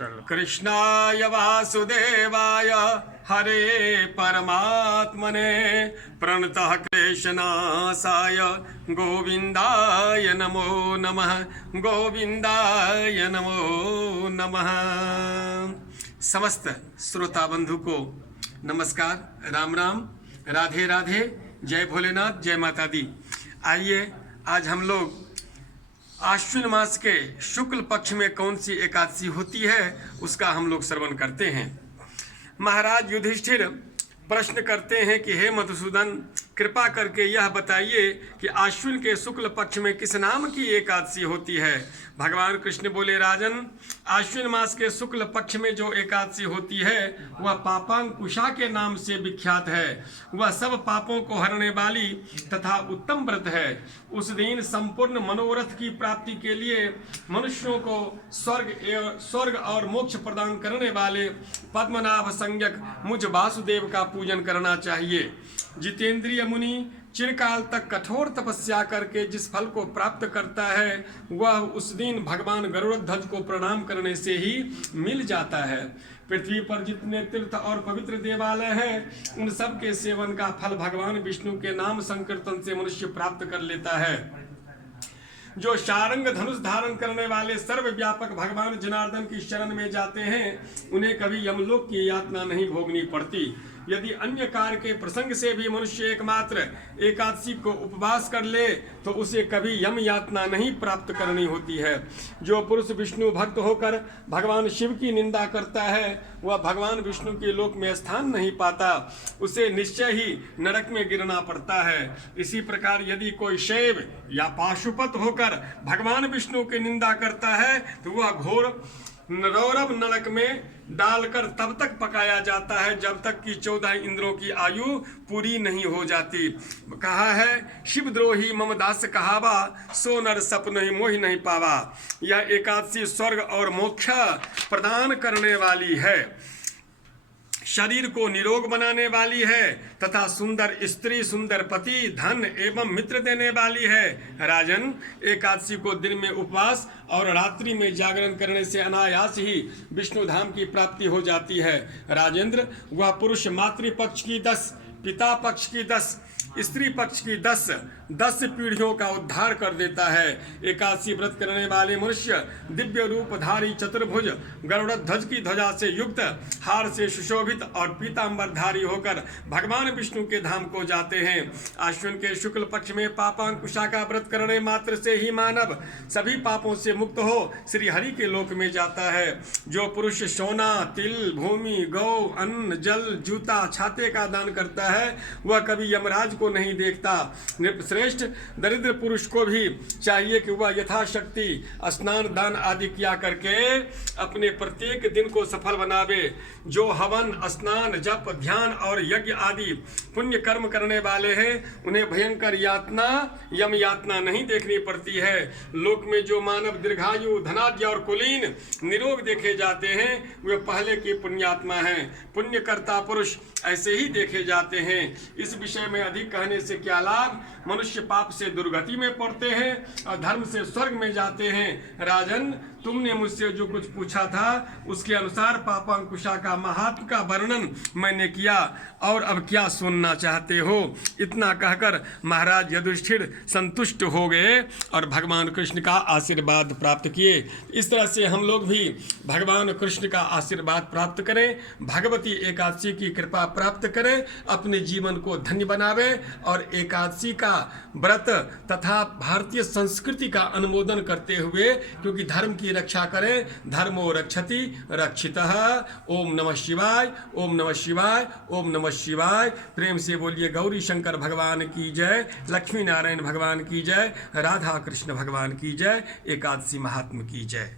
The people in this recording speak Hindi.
कृष्णाय वासुदेवाय हरे परमात्मने प्रणतः क्लेशनाशाय गोविंदाय नमो नमः, गोविंदाय नमो नमः। समस्त श्रोता बंधु को नमस्कार, राम राम, राधे राधे, जय भोलेनाथ, जय माता दी। आइए आज हम लोग आश्विन मास के शुक्ल पक्ष में कौन सी एकादशी होती है उसका हम लोग श्रवण करते हैं। महाराज युधिष्ठिर प्रश्न करते हैं कि हे मधुसूदन, कृपा करके यह बताइए कि आश्विन के शुक्ल पक्ष में किस नाम की एकादशी होती है। भगवान कृष्ण बोले, राजन, आश्विन मास के शुक्ल पक्ष में जो एकादशी होती है वह पापांकुशा के नाम से विख्यात है। वह सब पापों को हरने वाली तथा उत्तम व्रत है। उस दिन संपूर्ण मनोरथ की प्राप्ति के लिए मनुष्यों को स्वर्ग और मोक्ष प्रदान करने वाले पद्मनाभ संज्ञक मुझ वासुदेव का पूजन करना चाहिए। जितेंद्रिय मुनि चिरकाल तक कठोर तपस्या करके जिस फल को प्राप्त करता है वह उस दिन भगवान गरुड़ध्वज को प्रणाम करने से ही मिल जाता है। पृथ्वी पर जितने तीर्थ और पवित्र देवालय हैं उन सब के सेवन का फल भगवान विष्णु के नाम संकीर्तन से मनुष्य प्राप्त कर लेता है। जो शारंग धनुष धारण करने वाले सर्वव्यापक भगवान जनार्दन की शरण में जाते हैं उन्हें कभी यमलोक की यातना नहीं भोगनी पड़ती। यदि अन्य कार्य के प्रसंग से भी मनुष्य एकमात्र एकादशी को उपवास कर ले तो उसे कभी यम यातना नहीं प्राप्त करनी होती है। जो पुरुष विष्णु भक्त होकर भगवान शिव की निंदा करता है वह भगवान विष्णु के लोक में स्थान नहीं पाता, उसे निश्चय ही नरक में गिरना पड़ता है। इसी प्रकार यदि कोई शैव या पाशुपत होकर भगवान विष्णु की निंदा करता है तो वह घोर रौरव नरक में डालकर तब तक पकाया जाता है जब तक कि 14 इंद्रों की आयु पूरी नहीं हो जाती। कहा है, शिवद्रोही मम दास कहावा, सो नर सपन ही मोहि नहीं पावा। यह एकादशी स्वर्ग और मोक्ष प्रदान करने वाली है, शरीर को निरोग बनाने वाली है तथा सुंदर स्त्री, सुंदर पति, धन एवं मित्र देने वाली है। राजन, एकादशी को दिन में उपवास और रात्रि में जागरण करने से अनायास ही विष्णु धाम की प्राप्ति हो जाती है। राजेंद्र, वह पुरुष मातृपक्ष की 10, पिता पक्ष की 10, स्त्री पक्ष की 10 पीढ़ियों का उद्धार कर देता है। एकादशी व्रत करने वाले मनुष्य दिव्य रूपधारी चतुर्भुज गरुड़ध्वज की ध्वजा से युक्त, हार से सुशोभित और पीतांबरधारी होकर भगवान विष्णु के धाम को जाते हैं। आश्विन के शुक्ल पक्ष में पापांकुशा का व्रत करने मात्र से ही मानव सभी पापों से मुक्त हो श्री हरि के लोक में जाता है। जो पुरुष सोना, तिल, भूमि, गौ, अन्न, जल, जूता, छाते का दान करता है वह कभी यमराज को नहीं देखता। श्रेष्ठ दरिद्र पुरुष को भी चाहिए कि वह यथाशक्ति स्नान, दान आदि किया करके अपने प्रत्येक दिन को सफल बनावे। जो हवन, स्नान, जप, ध्यान और यज्ञ आदि पुण्य कर्म करने वाले हैं उन्हें भयंकर यातना, यम यातना नहीं देखनी पड़ती है। लोक में जो मानव दीर्घायु, धनाढ्य और कुलीन, निरोग देखे जाते हैं वे पहले के पुण्यात्मा हैं। पुण्यकर्ता पुरुष ऐसे ही देखे जाते हैं। इस विषय में अधिक कहने से क्या लाभ। मनुष्य पाप से दुर्गति में पड़ते हैं और धर्म से स्वर्ग में जाते हैं। राजन, तुमने मुझसे जो कुछ पूछा था उसके अनुसार पापांकुशा का महात्म का वर्णन मैंने किया और अब क्या सुनना चाहते हो। इतना कहकर महाराज युधिष्ठिर संतुष्ट हो गए और भगवान कृष्ण का आशीर्वाद प्राप्त किए। इस तरह से हम लोग भी भगवान कृष्ण का आशीर्वाद प्राप्त करें, भगवती एकादशी की कृपा प्राप्त करें, अपने जीवन को धन्य बनावे और एकादशी का व्रत तथा भारतीय संस्कृति का अनुमोदन करते हुए, क्योंकि धर्म की रक्षा करें, धर्मो रक्षति रक्षितः। ओम नमः शिवाय, ओम नमः शिवाय, ओम नमः शिवाय। प्रेम से बोलिए गौरी शंकर भगवान की जय, लक्ष्मी नारायण भगवान की जय, राधा कृष्ण भगवान की जय, एकादशी महात्मा की जय।